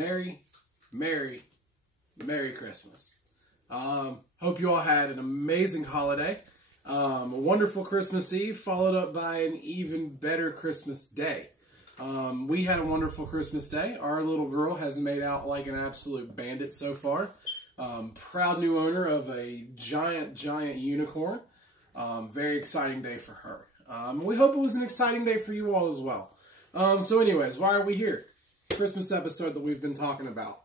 Merry, Merry, Merry Christmas. Hope you all had an amazing holiday. A wonderful Christmas Eve followed up by an even better Christmas Day. We had a wonderful Christmas Day. Our little girl has made out like an absolute bandit so far. Proud new owner of a giant unicorn. Very exciting day for her. We hope it was an exciting day for you all as well. So anyways, why are we here? Christmas episode that we've been talking about.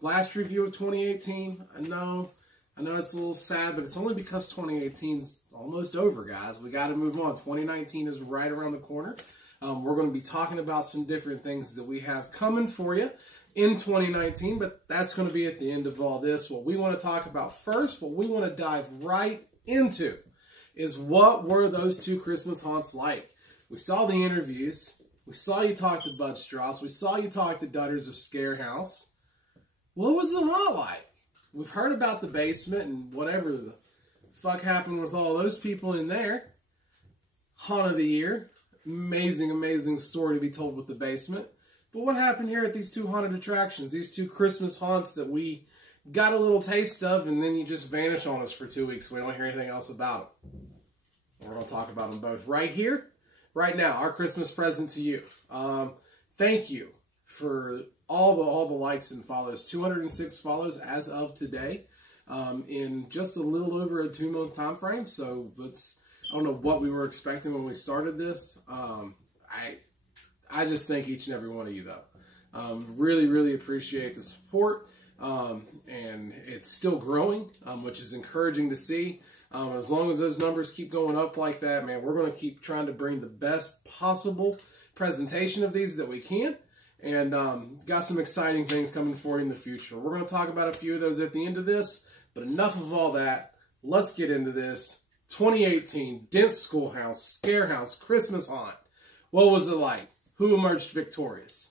Last review of 2018. I know it's a little sad, but it's only because 2018's almost over, guys. We got to move on. 2019 is right around the corner. We're going to be talking about some different things that we have coming for you in 2019, but that's going to be at the end of all this. What we want to talk about first, what we want to dive right into, is what were those two Christmas haunts like? We saw the interviews. We saw you talk to Bud Strauss. We saw you talk to Dutters of ScareHouse. What was the haunt like? We've heard about the basement and whatever the fuck happened with all those people in there. Haunt of the year. Amazing story to be told with the basement. But what happened here at these two haunted attractions? These two Christmas haunts that we got a little taste of and then you just vanish on us for 2 weeks. We don't hear anything else about them. We're going to talk about them both right here, right now. Our Christmas present to you. Thank you for all the likes and follows. 206 follows as of today in just a little over a 2-month time frame. So I don't know what we were expecting when we started this. I just thank each and every one of you though. Really appreciate the support. And it's still growing, which is encouraging to see. As long as those numbers keep going up like that, man, we're going to keep trying to bring the best possible presentation of these that we can. And got some exciting things coming for you in the future. We're going to talk about a few of those at the end of this, but enough of all that. Let's get into this. 2018 Dent Schoolhouse ScareHouse Christmas Haunt. What was it like? Who emerged victorious?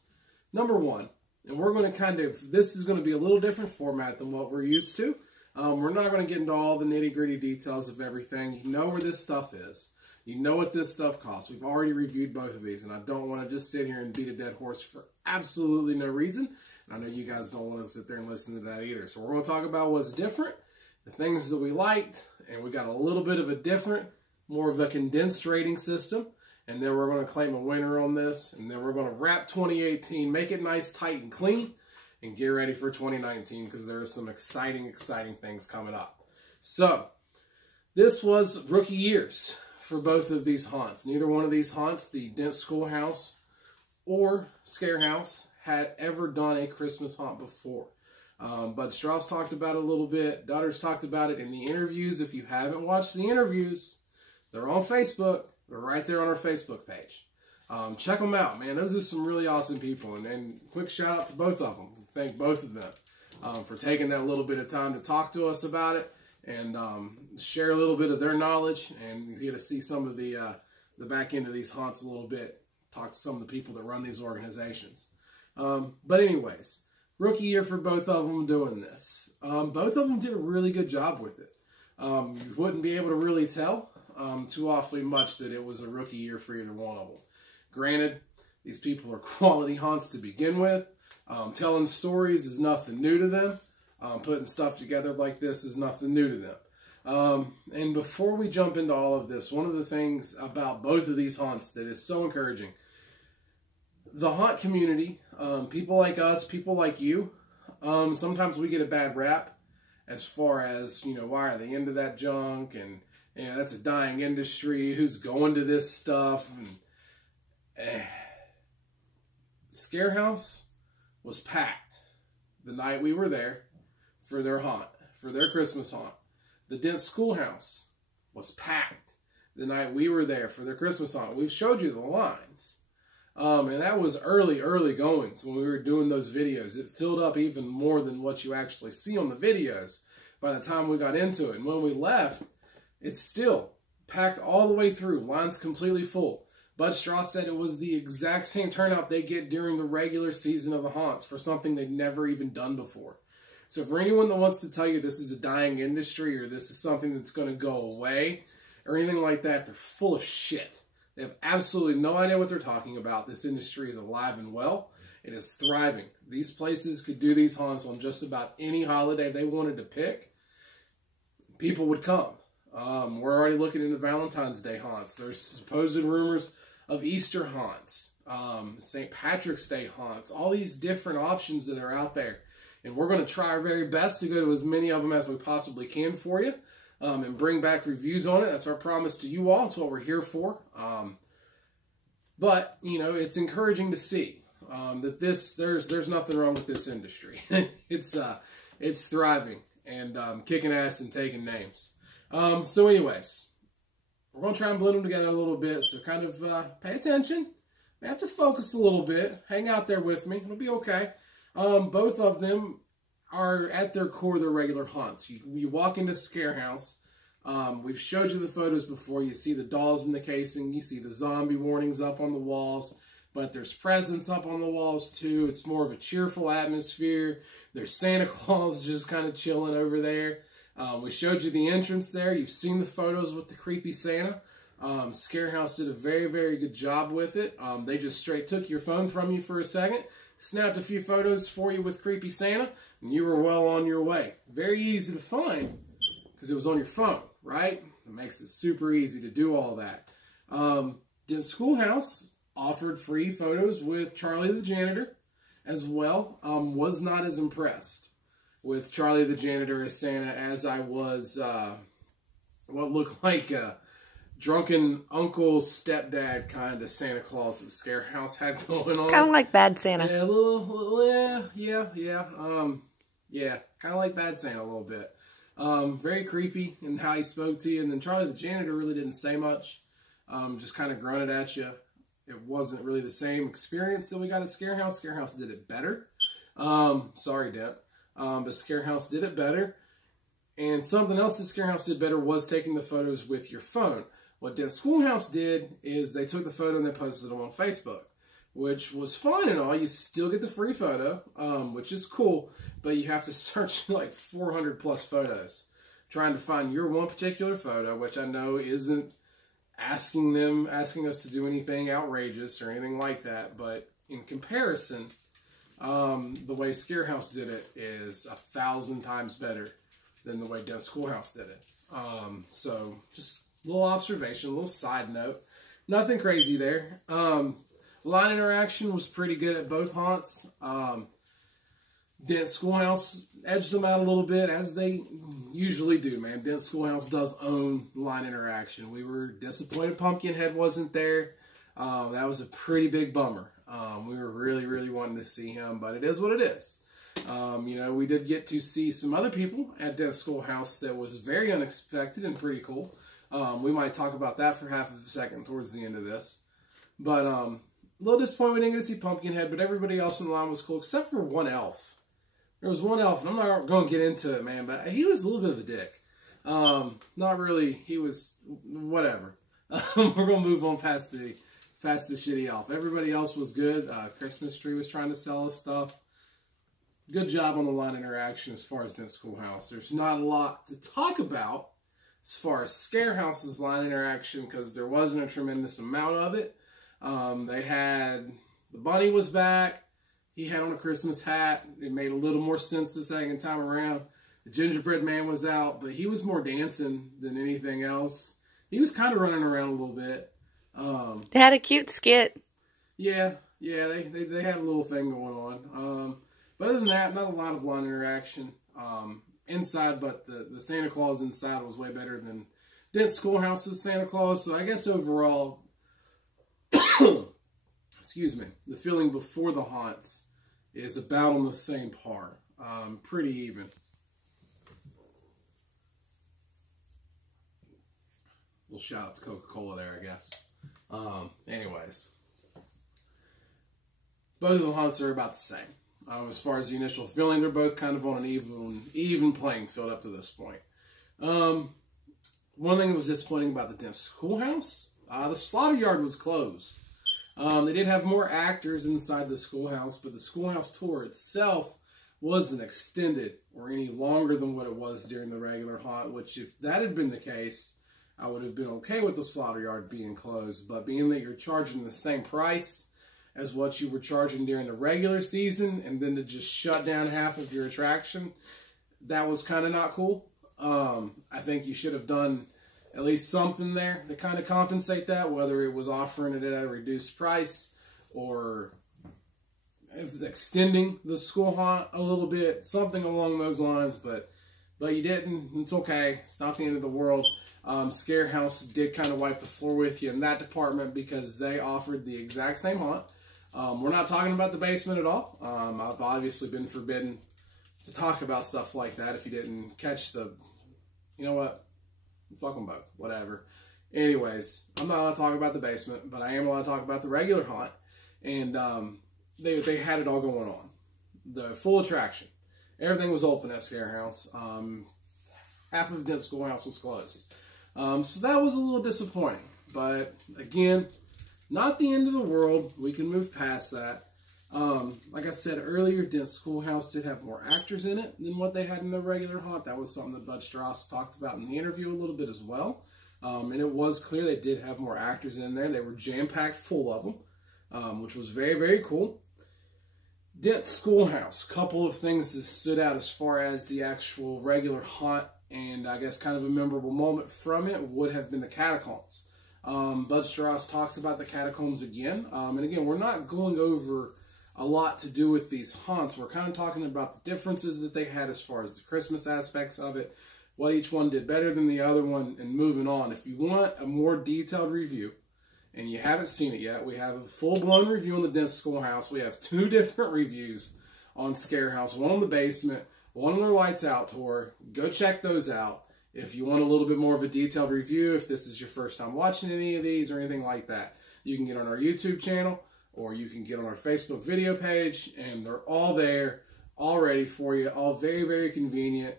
Number one, and we're going to this is going to be a little different format than what we're used to. We're not going to get into all the nitty-gritty details of everything. You know where this stuff is. You know what this stuff costs. We've already reviewed both of these, and I don't want to just sit here and beat a dead horse for absolutely no reason. And I know you guys don't want to sit there and listen to that either. So we're going to talk about what's different, the things that we liked, and we got a little bit of a different, more of a condensed rating system. And then we're going to claim a winner on this, and then we're going to wrap 2018, make it nice, tight, and clean, and get ready for 2019 because there are some exciting things coming up. So, this was rookie years for both of these haunts. Neither one of these haunts, the Dent Schoolhouse or ScareHouse, had ever done a Christmas haunt before. Bud Strauss talked about it a little bit. Dutters talked about it in the interviews. If you haven't watched the interviews, they're on Facebook. They're right there on our Facebook page. Check them out, man. Those are some really awesome people. And quick shout out to both of them. Thank both of them for taking that little bit of time to talk to us about it and share a little bit of their knowledge and get to see some of the back end of these haunts a little bit. Talk to some of the people that run these organizations. But anyways, rookie year for both of them doing this. Both of them did a really good job with it. You wouldn't be able to really tell too awfully much that it was a rookie year for either one of them. Granted, these people are quality haunts to begin with. Telling stories is nothing new to them. Putting stuff together like this is nothing new to them. And before we jump into all of this, one of the things about both of these haunts that is so encouraging, the haunt community, people like us, people like you, sometimes we get a bad rap as far as, why are they into that junk and that's a dying industry. Who's going to this stuff? And, ScareHouse was packed the night we were there for their haunt, for their Christmas haunt. The Dent Schoolhouse was packed the night we were there for their Christmas haunt. We've showed you the lines. And that was early goings when we were doing those videos. It filled up even more than what you actually see on the videos by the time we got into it. And when we left, it's still packed all the way through. Lines completely full. Bud Strauss said it was the exact same turnout they get during the regular season of the haunts for something they'd never even done before. So for anyone that wants to tell you this is a dying industry or this is something that's going to go away or anything like that, they're full of shit. They have absolutely no idea what they're talking about. This industry is alive and well. It is thriving. These places could do these haunts on just about any holiday they wanted to pick. People would come. We're already looking into Valentine's Day haunts. There's supposed rumors of Easter haunts, St. Patrick's Day haunts, all these different options that are out there. And we're going to try our very best to go to as many of them as we possibly can for you, and bring back reviews on it. That's our promise to you all. It's what we're here for. But, you know, it's encouraging to see that there's nothing wrong with this industry. It's thriving and kicking ass and taking names. So anyways, we're going to try and blend them together a little bit. So kind of pay attention. We have to focus a little bit. Hang out there with me. It'll be okay. Both of them are at their core their regular haunts. You walk into ScareHouse. We've showed you the photos before. You see the dolls in the casing. You see the zombie warnings up on the walls. But there's presents up on the walls too. It's more of a cheerful atmosphere. There's Santa Claus just kind of chilling over there. We showed you the entrance there. You've seen the photos with the creepy Santa. ScareHouse did a very, very good job with it. They just straight took your phone from you for a second, snapped a few photos for you with creepy Santa, and you were well on your way. Very easy to find because it was on your phone, right? It makes it super easy to do all that. Dent Schoolhouse offered free photos with Charlie the janitor as well. Was not as impressed with Charlie the janitor as Santa as I was what looked like a drunken uncle, stepdad kind of Santa Claus that ScareHouse had going on. Kind of like Bad Santa. Yeah, yeah, kind of like Bad Santa a little bit. Very creepy in how he spoke to you. And then Charlie the janitor really didn't say much. Just kind of grunted at you. It wasn't really the same experience that we got at ScareHouse. ScareHouse did it better. Sorry, Dent. But ScareHouse did it better. And something else that ScareHouse did better was taking the photos with your phone. What Dent Schoolhouse did is they took the photo and they posted them on Facebook, which was fine and all. You still get the free photo, which is cool, but you have to search like 400 plus photos trying to find your one particular photo, which I know isn't asking us to do anything outrageous or anything like that, but in comparison, the way ScareHouse did it is 1,000 times better than the way Dent Schoolhouse did it. So just a little observation, a little side note. Nothing crazy there. Line interaction was pretty good at both haunts. Dent Schoolhouse edged them out a little bit, as they usually do, man. Dent Schoolhouse does own line interaction. We were disappointed Pumpkinhead wasn't there. That was a pretty big bummer. We were really, really wanting to see him, but it is what it is. You know, we did get to see some other people at Dent Schoolhouse that was very unexpected and pretty cool. We might talk about that for half of a second towards the end of this. But a little disappointed we didn't get to see Pumpkinhead, but everybody else in the line was cool, except for one elf. There was one elf, and I'm not going to get into it, man, but he was a little bit of a dick. Not really. He was whatever. We're going to move on past the shitty elf. Everybody else was good. Christmas Tree was trying to sell us stuff. Good job on the line interaction as far as Dent Schoolhouse. There's not a lot to talk about as far as ScareHouse's line interaction because there wasn't a tremendous amount of it. They had, the bunny was back. He had on a Christmas hat. It made a little more sense the second time around. The gingerbread man was out, but he was more dancing than anything else. He was kind of running around a little bit. They had a cute skit. Yeah, they had a little thing going on. But other than that, not a lot of line interaction inside, but the Santa Claus inside was way better than Dent Schoolhouse's Santa Claus. So I guess overall, excuse me, the feeling before the haunts is about on the same par. Pretty even. We'll shout out to Coca-Cola there, I guess. Anyways, both of the haunts are about the same. As far as the initial feeling, they're both kind of on an even playing field up to this point. One thing that was disappointing about the Dent Schoolhouse, the slaughter yard was closed. They did have more actors inside the schoolhouse, but the schoolhouse tour itself wasn't extended or any longer than what it was during the regular haunt, which if that had been the case, I would have been okay with the slaughter yard being closed. But being that you're charging the same price as what you were charging during the regular season, and then to just shut down half of your attraction, that was kind of not cool. I think you should have done at least something there to kind of compensate that, whether it was offering it at a reduced price or extending the school haunt a little bit, something along those lines, but you didn't. It's okay. It's not the end of the world. ScareHouse did kind of wipe the floor with you in that department because they offered the exact same haunt. We're not talking about the basement at all. I've obviously been forbidden to talk about stuff like that. If you didn't catch the, you know what? Fuck them both. Whatever. Anyways, I'm not allowed to talk about the basement, but I am allowed to talk about the regular haunt. And they had it all going on. The full attraction. Everything was open at ScareHouse. Half of Dent Schoolhouse was closed. So that was a little disappointing. But again, not the end of the world. We can move past that. Like I said earlier, Dent Schoolhouse did have more actors in it than what they had in the regular haunt. That was something that Bud Strauss talked about in the interview a little bit as well. And it was clear they did have more actors in there. They were jam-packed full of them, which was very, very cool. Dent Schoolhouse, couple of things that stood out as far as the actual regular haunt, and I guess kind of a memorable moment from it would have been the catacombs. Bud Strauss talks about the catacombs again, and again, we're not going over a lot to do with these haunts. We're kind of talking about the differences that they had as far as the Christmas aspects of it, what each one did better than the other one, and moving on. If you want a more detailed review, and you haven't seen it yet, we have a full-blown review on the Dent Schoolhouse. We have 2 different reviews on ScareHouse, one on the basement, one on their Lights Out tour. Go check those out. If you want a little bit more of a detailed review, if this is your first time watching any of these or anything like that, you can get on our YouTube channel or you can get on our Facebook video page, and they're all there, all ready for you, all very, very convenient.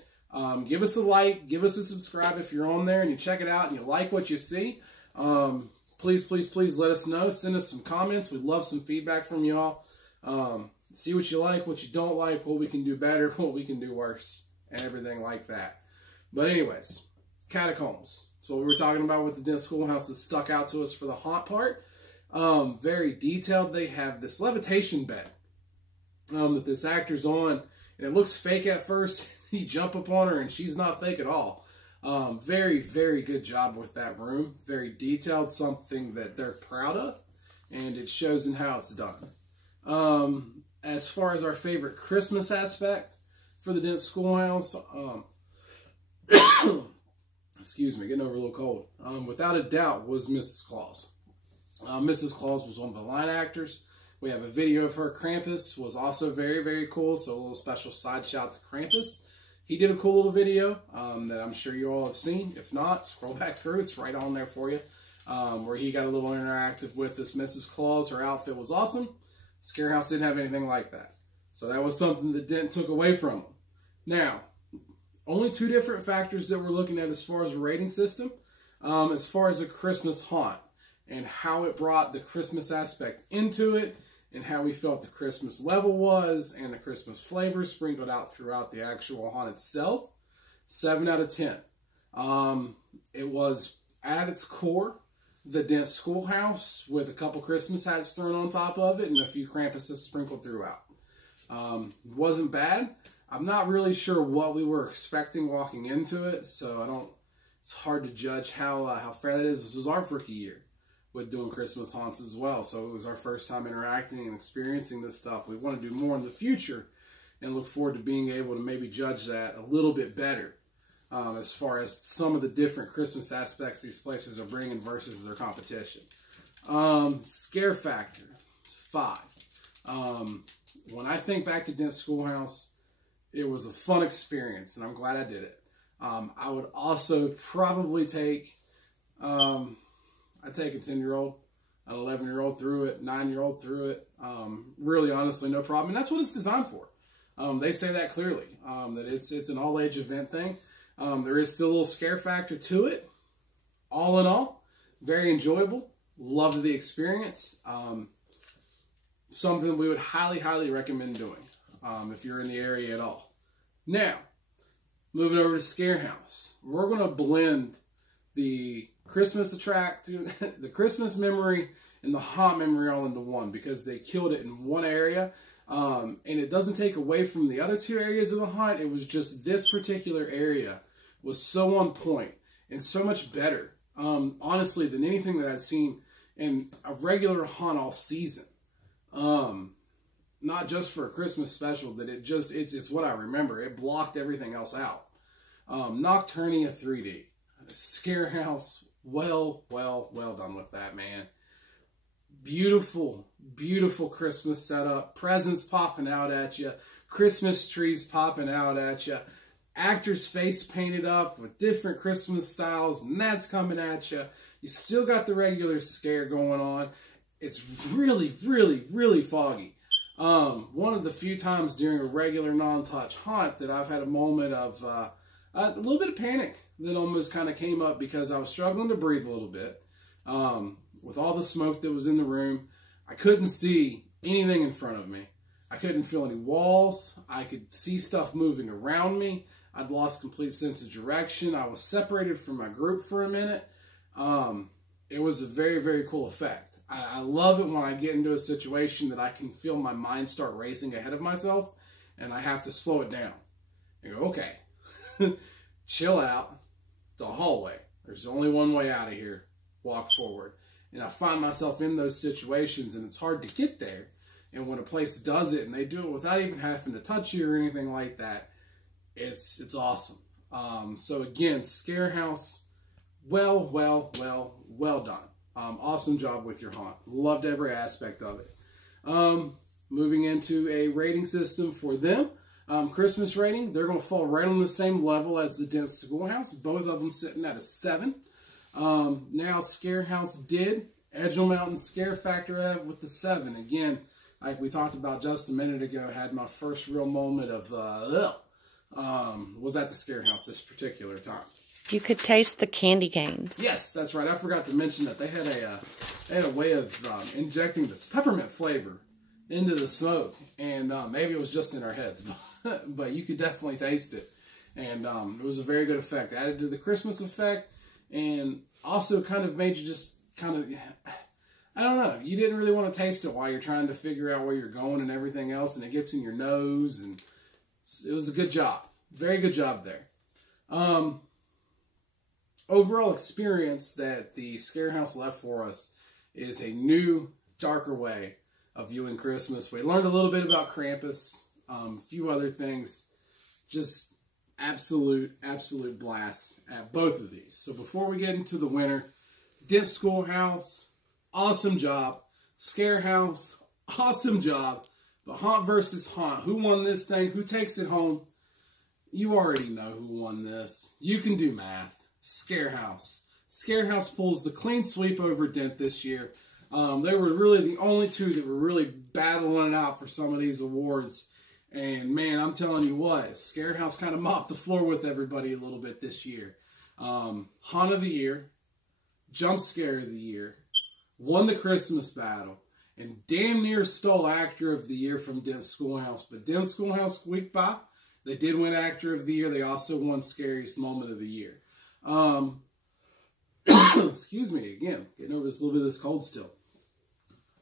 Give us a like, give us a subscribe if you're on there and you check it out and you like what you see. Please, please, please let us know. Send us some comments. We'd love some feedback from y'all. See what you like, what you don't like, what we can do better, what we can do worse, and everything like that. But anyways, catacombs. So what we were talking about with the Dent Schoolhouse that stuck out to us for the haunt part. Very detailed. They have this levitation bed that this actor's on, and it looks fake at first. You jump up on her, and she's not fake at all. Very, very good job with that room. Very detailed, something that they're proud of, and it shows in how it's done. As far as our favorite Christmas aspect for the Dent Schoolhouse, excuse me, getting over a little cold, without a doubt was Mrs. Claus. Mrs. Claus was one of the line actors. We have a video of her. Krampus was also very, very cool, so a little special side shout to Krampus. He did a cool little video that I'm sure you all have seen. If not, scroll back through. It's right on there for you. Where he got a little interactive with this Mrs. Claus. Her outfit was awesome. ScareHouse didn't have anything like that. So that was something that Dent took away from them. Now, only 2 different factors that we're looking at as far as a rating system. As far as a Christmas haunt and how it brought the Christmas aspect into it, and how we felt the Christmas level was, and the Christmas flavor sprinkled out throughout the actual haunt itself. 7 out of 10. It was, at its core, the Dent Schoolhouse with a couple Christmas hats thrown on top of it and a few Krampuses sprinkled throughout. Wasn't bad. I'm not really sure what we were expecting walking into it, so it's hard to judge how fair that is. This was our rookie year with doing Christmas haunts as well. So it was our first time interacting and experiencing this stuff. We want to do more in the future and look forward to being able to maybe judge that a little bit better as far as some of the different Christmas aspects these places are bringing versus their competition. Scare factor, 5. When I think back to Dent Schoolhouse, it was a fun experience, and I'm glad I did it. I would also probably take... I take a 10-year-old, an 11-year-old through it, 9-year-old through it. Really, honestly, no problem. And that's what it's designed for. They say that clearly, that it's an all-age event thing. There is still a little scare factor to it. All in all, very enjoyable. Loved the experience. Something we would highly, highly recommend doing if you're in the area at all. Now, moving over to ScareHouse. We're going to blend the Christmas attraction, the Christmas memory, and the haunt memory all into one because they killed it in one area. And it doesn't take away from the other two areas of the haunt. It was just this particular area was so on point and so much better, honestly, than anything that I'd seen in a regular haunt all season. Not just for a Christmas special, that it's what I remember. It blocked everything else out. Nocturnia 3D. ScareHouse, well done with that, man. Beautiful, beautiful Christmas setup. Presents popping out at you. Christmas trees popping out at you. Actors' face painted up with different Christmas styles, and that's coming at you. You still got the regular scare going on. It's really, really, really foggy. One of the few times during a regular non-touch haunt that I've had a moment of a little bit of panic that almost kind of came up because I was struggling to breathe a little bit. With all the smoke that was in the room, I couldn't see anything in front of me. I couldn't feel any walls. I could see stuff moving around me. I'd lost complete sense of direction. I was separated from my group for a minute. It was a very, very cool effect. I love it when I get into a situation that I can feel my mind start racing ahead of myself, and I have to slow it down and go, okay, chill out. It's a hallway. There's only one way out of here. Walk forward. And I find myself in those situations, and it's hard to get there. And when a place does it, and they do it without even having to touch you or anything like that, it's awesome. So again, ScareHouse, well done. Awesome job with your haunt. Loved every aspect of it. Moving into a rating system for them. Christmas rating, they're going to fall right on the same level as the Dent Schoolhouse. Both of them sitting at a 7. Now ScareHouse did edge them out in scare factor with the 7. Again, like we talked about just a minute ago, had my first real moment of was at the ScareHouse this particular time. You could taste the candy canes. Yes, that's right. I forgot to mention that they had a way of injecting this peppermint flavor into the smoke, and maybe it was just in our heads, but you could definitely taste it, and it was a very good effect. Added to the Christmas effect, and also kind of made you just kind of, I don't know, you didn't really want to taste it while you're trying to figure out where you're going and everything else, and it gets in your nose, and it was a good job. Very good job there. Overall experience that the ScareHouse left for us is a new, darker way of viewing Christmas. We learned a little bit about Krampus, a few other things. Just absolute blast at both of these. So before we get into the winner, Dent Schoolhouse, awesome job. ScareHouse, awesome job. But Haunt versus Haunt, who won this thing? Who takes it home? You already know who won this. You can do math. ScareHouse. ScareHouse pulls the clean sweep over Dent this year. They were really the only two that were really battling it out for some of these awards. And man, I'm telling you what, ScareHouse kind of mopped the floor with everybody a little bit this year. Haunt of the Year, Jump Scare of the Year, won the Christmas battle, and damn near stole Actor of the Year from Dent Schoolhouse. But Dent Schoolhouse squeaked by. They did win Actor of the Year. They also won Scariest Moment of the Year. Excuse me, again, getting over this little bit of this cold still.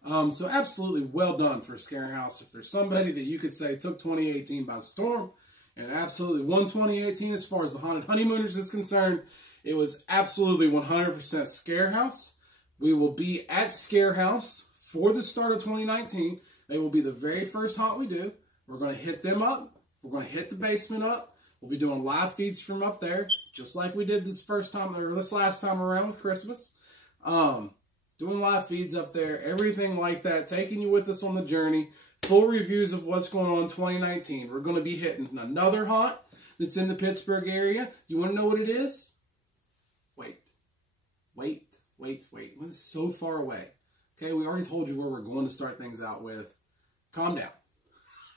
So absolutely well done for ScareHouse. If there's somebody that you could say took 2018 by storm and absolutely won 2018 as far as the Haunted Honeymooners is concerned, it was absolutely 100% ScareHouse. We will be at ScareHouse for the start of 2019. They will be the very first haunt we do. We're going to hit them up. We're going to hit the basement up. We'll be doing live feeds from up there, just like we did this last time around with Christmas. Doing live feeds up there, everything like that, taking you with us on the journey, full reviews of what's going on in 2019. We're going to be hitting another haunt that's in the Pittsburgh area. You want to know what it is? Wait. It's so far away. Okay, we already told you where we're going to start things out with. Calm down.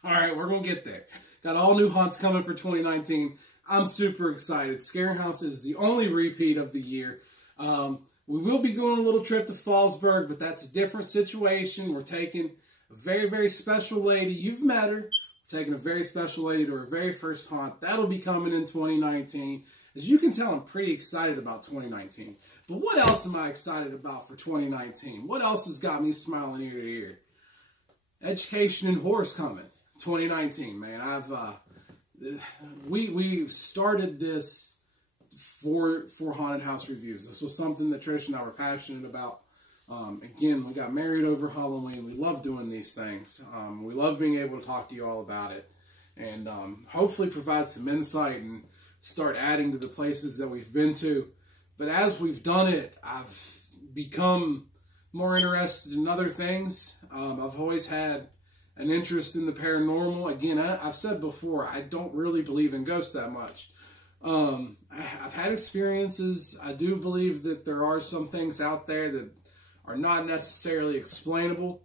All right, we're going to get there. Got all new haunts coming for 2019. I'm super excited. ScareHouse is the only repeat of the year. We will be going a little trip to Fallsburg, but that's a different situation. We're taking a very, very special lady. You've met her. We're taking a very special lady to her very first haunt. That'll be coming in 2019. As you can tell, I'm pretty excited about 2019. But what else am I excited about for 2019? What else has got me smiling ear to ear? Education in Horror's coming. 2019, man. We started this for haunted house reviews. This was something that Trish and I were passionate about. Again, we got married over Halloween. We love doing these things. We love being able to talk to you all about it, and hopefully provide some insight and start adding to the places that we've been to. But as we've done it, I've become more interested in other things. I've always had an interest in the paranormal. Again, I've said before, I don't really believe in ghosts that much. I've had experiences. I do believe that there are some things out there that are not necessarily explainable.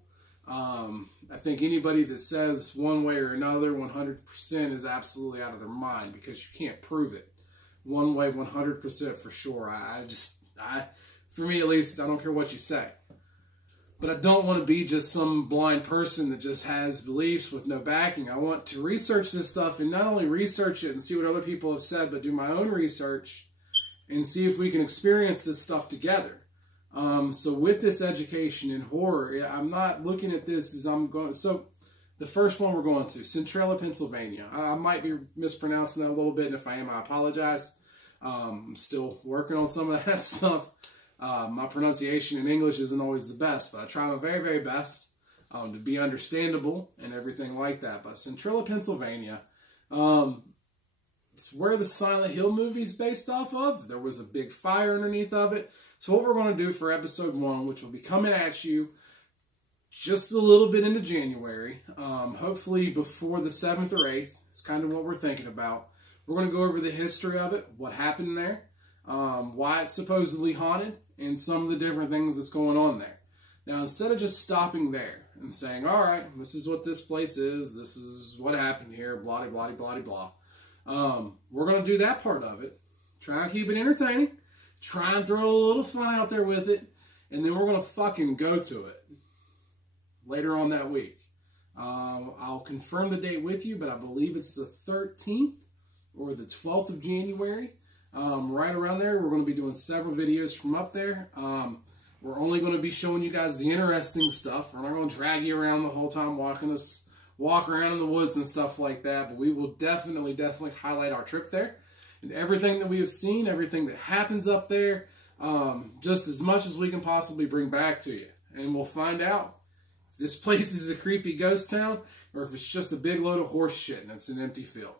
I think anybody that says one way or another 100% is absolutely out of their mind, because you can't prove it one way 100% for sure. For me at least, I don't care what you say. But I don't want to be just some blind person that just has beliefs with no backing. I want to research this stuff, and not only research it and see what other people have said, but do my own research and see if we can experience this stuff together. So with this education in horror, I'm not looking at this as I'm going. So the first one we're going to, Centralia, Pennsylvania. I might be mispronouncing that a little bit, and if I am, I apologize. I'm still working on some of that stuff. My pronunciation in English isn't always the best, but I try my very, very best to be understandable and everything like that. But Centralia, Pennsylvania, it's where the Silent Hill movie is based off of. There was a big fire underneath of it. So what we're going to do for episode 1, which will be coming at you just a little bit into January, hopefully before the 7th or 8th, is kind of what we're thinking about. We're going to go over the history of it, what happened there, why it's supposedly haunted, and some of the different things that's going on there. Now, instead of just stopping there and saying, all right, this is what this place is, this is what happened here, blah, blah, blah, blah, blah. We're going to do that part of it, try and keep it entertaining, try and throw a little fun out there with it, and then we're going to fucking go to it later on that week. I'll confirm the date with you, but I believe it's the 13th or the 12th of January. Right around there, we're going to be doing several videos from up there. We're only going to be showing you guys the interesting stuff. We're not going to drag you around the whole time walk around in the woods and stuff like that, but we will definitely highlight our trip there and everything that we have seen, everything that happens up there, just as much as we can possibly bring back to you. And we'll find out if this place is a creepy ghost town or if it's just a big load of horse shit and it's an empty field.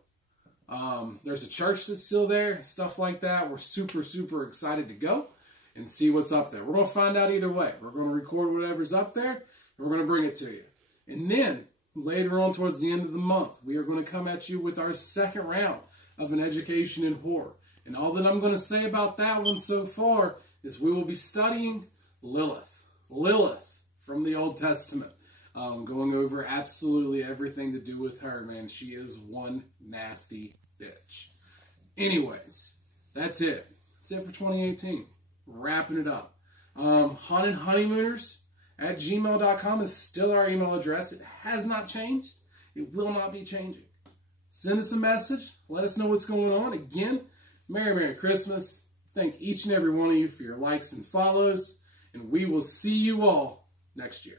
There's a church that's still there, stuff like that. We're super, super excited to go and see what's up there. We're going to find out either way. We're going to record whatever's up there, and we're going to bring it to you. And then, later on towards the end of the month, we are going to come at you with our second round of an education in horror. And all that I'm going to say about that one so far is we will be studying Lilith. Lilith from the Old Testament. Going over absolutely everything to do with her, man. She is one nasty bitch. Anyways, that's it. That's it for 2018. Wrapping it up. HauntedHoneymooners@gmail.com is still our email address. It has not changed. It will not be changing. Send us a message. Let us know what's going on. Again, Merry Christmas. Thank each and every one of you for your likes and follows. And we will see you all next year.